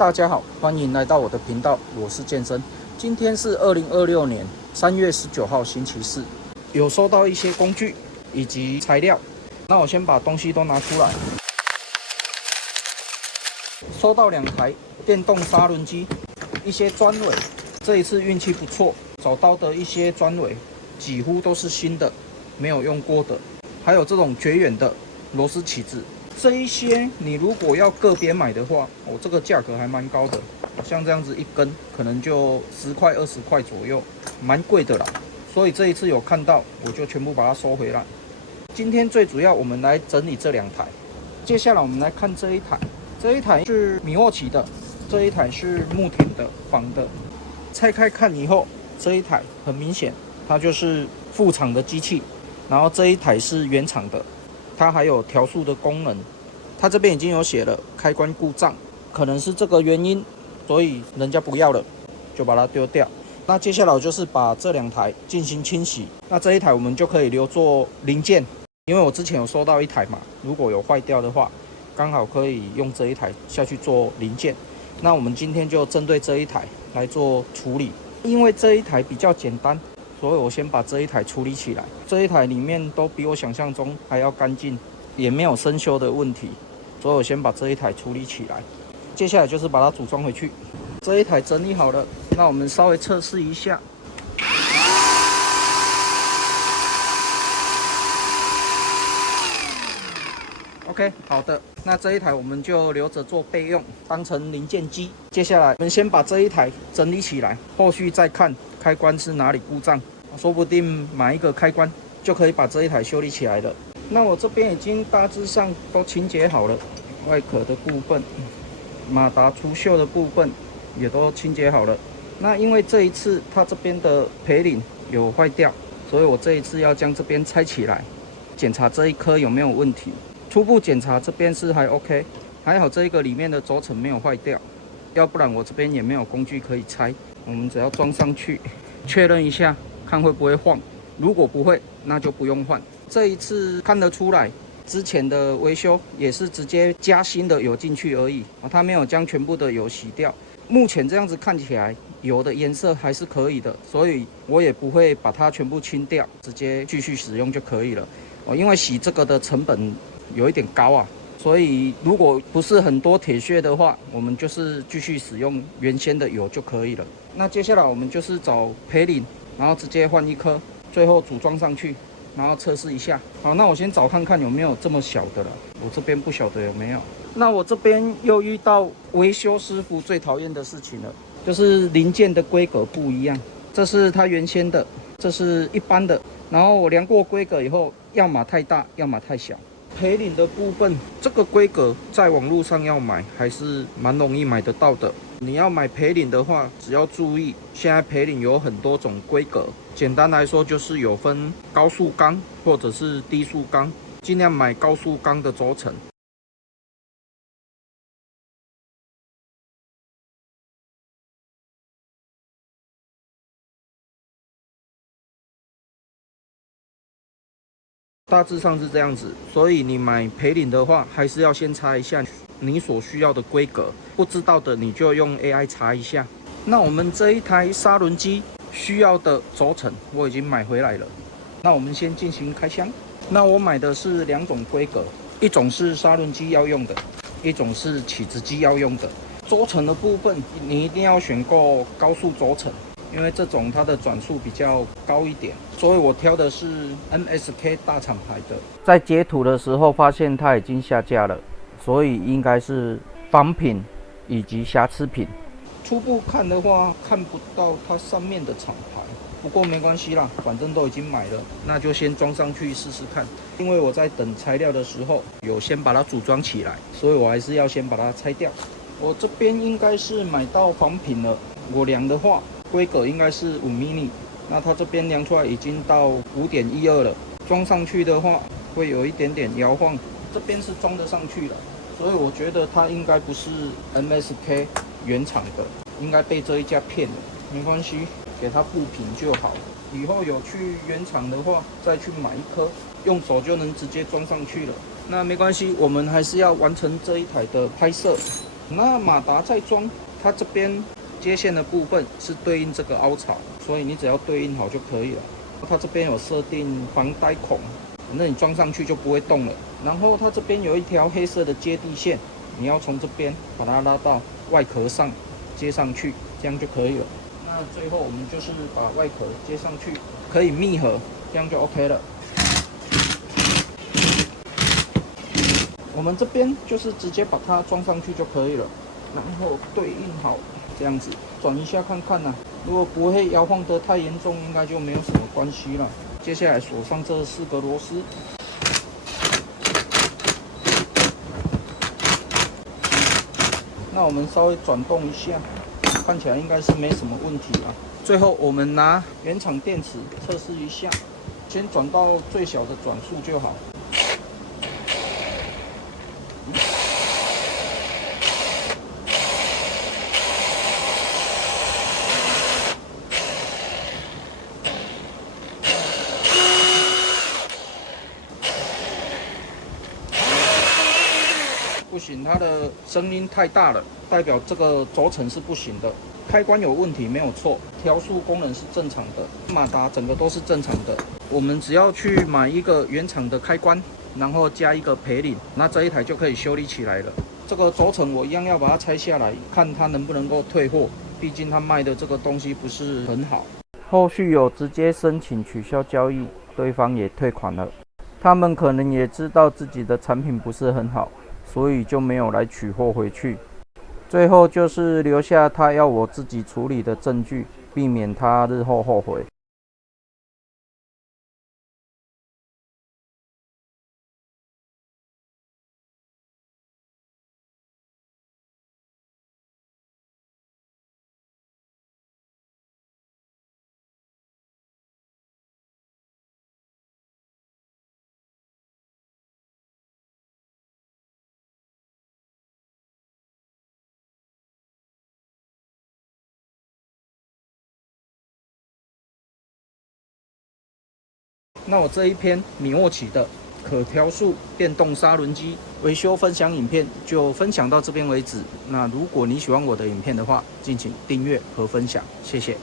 大家好，欢迎来到我的频道，我是健身。今天是2026年3月19号星期四，有收到一些工具以及材料，那我先把东西都拿出来。收到2台电动砂轮机，一些砖尾，这一次运气不错，找到的一些砖尾几乎都是新的，没有用过的，还有这种绝缘的螺丝起子。这一些你如果要个别买的话，这个价格还蛮高的，像这样子一根可能就10块20块左右，蛮贵的啦。所以这一次有看到，我就全部把它收回来。今天最主要我们来整理这2台，接下来我们来看这一台，这一台是米沃奇的，这一台是木田的仿的。拆开看以后，这一台很明显它就是副厂的机器，然后这一台是原厂的。它还有调速的功能，它这边已经有写了开关故障，可能是这个原因，所以人家不要了，就把它丢掉。那接下来我就是把这2台进行清洗，那这一台我们就可以留作零件，因为我之前有收到一台嘛，如果有坏掉的话，刚好可以用这一台下去做零件。那我们今天就针对这一台来做处理，因为这一台比较简单。所以我先把这一台处理起来，这一台里面都比我想象中还要干净，也没有生锈的问题，所以我先把这一台处理起来。接下来就是把它组装回去。这一台整理好了，那我们稍微测试一下。OK， 好的，那这一台我们就留着做备用，当成零件机。接下来我们先把这一台整理起来，后续再看开关是哪里故障，说不定买一个开关就可以把这一台修理起来了。那我这边已经大致上都清洁好了，外壳的部分、马达除锈的部分也都清洁好了。那因为这一次它这边的培领有坏掉，所以我这一次要将这边拆起来，检查这一颗有没有问题。初步检查这边是还 OK， 还好这一个里面的轴承没有坏掉，要不然我这边也没有工具可以拆。我们只要装上去，确认一下，看会不会晃。如果不会，那就不用换。这一次看得出来，之前的维修也是直接加新的油进去而已，它没有将全部的油洗掉。目前这样子看起来，油的颜色还是可以的，所以我也不会把它全部清掉，直接继续使用就可以了。因为洗这个的成本有一点高啊，所以如果不是很多铁屑的话，我们就是继续使用原先的油就可以了。那接下来我们就是找培领，然后直接换一颗，最后组装上去，然后测试一下。好，那我先找看看有没有这么小的了，我这边不晓得有没有。那我这边又遇到维修师傅最讨厌的事情了，就是零件的规格不一样，这是他原先的，这是一般的，然后我量过规格以后，要么太大，要么太小。培领的部分，这个规格在网络上要买还是蛮容易买得到的。你要买培领的话，只要注意，现在培领有很多种规格。简单来说，就是有分高速钢或者是低速钢，尽量买高速钢的轴承。大致上是这样子，所以你买培领的话，还是要先查一下你所需要的规格，不知道的你就用 AI 查一下。那我们这一台砂轮机需要的轴承我已经买回来了，那我们先进行开箱。那我买的是2种规格，一种是砂轮机要用的，一种是起子机要用的。轴承的部分你一定要选购高速轴承，因为这种它的转速比较高一点，所以我挑的是 MSK 大厂牌的。在截图的时候发现它已经下架了，所以应该是仿品以及瑕疵品。初步看的话看不到它上面的厂牌，不过没关系啦，反正都已经买了，那就先装上去试试看。因为我在等材料的时候有先把它组装起来，所以我还是要先把它拆掉。我这边应该是买到仿品了，我量的话规格应该是5 mm， 那它这边量出来已经到 5.12 了，装上去的话会有一点点摇晃，这边是装得上去了，所以我觉得它应该不是 MSK 原厂的，应该被这一家骗了，没关系，给它复品就好。以后有去原厂的话，再去买一颗，用手就能直接装上去了。那没关系，我们还是要完成这一台的拍摄。那马达再装，它这边接线的部分是对应这个凹槽，所以你只要对应好就可以了。它这边有设定防呆孔，反正你装上去就不会动了。然后它这边有一条黑色的接地线，你要从这边把它拉到外壳上接上去，这样就可以了。那最后我们就是把外壳接上去，可以密合，这样就 OK 了。我们这边就是直接把它装上去就可以了，然后对应好，这样子转一下看看呐、如果不会摇晃得太严重，应该就没有什么关系了。接下来锁上这4个螺丝。那我们稍微转动一下，看起来应该是没什么问题啦。最后我们拿原厂电池测试一下，先转到最小的转速就好。不行，它的声音太大了，代表这个轴承是不行的。开关有问题没有错，调速功能是正常的，马达整个都是正常的。我们只要去买一个原厂的开关，然后加一个培领，那这一台就可以修理起来了。这个轴承我一样要把它拆下来，看它能不能够退货，毕竟它卖的这个东西不是很好。后续有直接申请取消交易，对方也退款了。他们可能也知道自己的产品不是很好，所以就没有来取货回去。最后就是留下他要我自己处理的证据，避免他日后后悔。那我这一篇米沃奇的可调速电动砂轮机维修分享影片就分享到这边为止。那如果你喜欢我的影片的话，敬请订阅和分享，谢谢。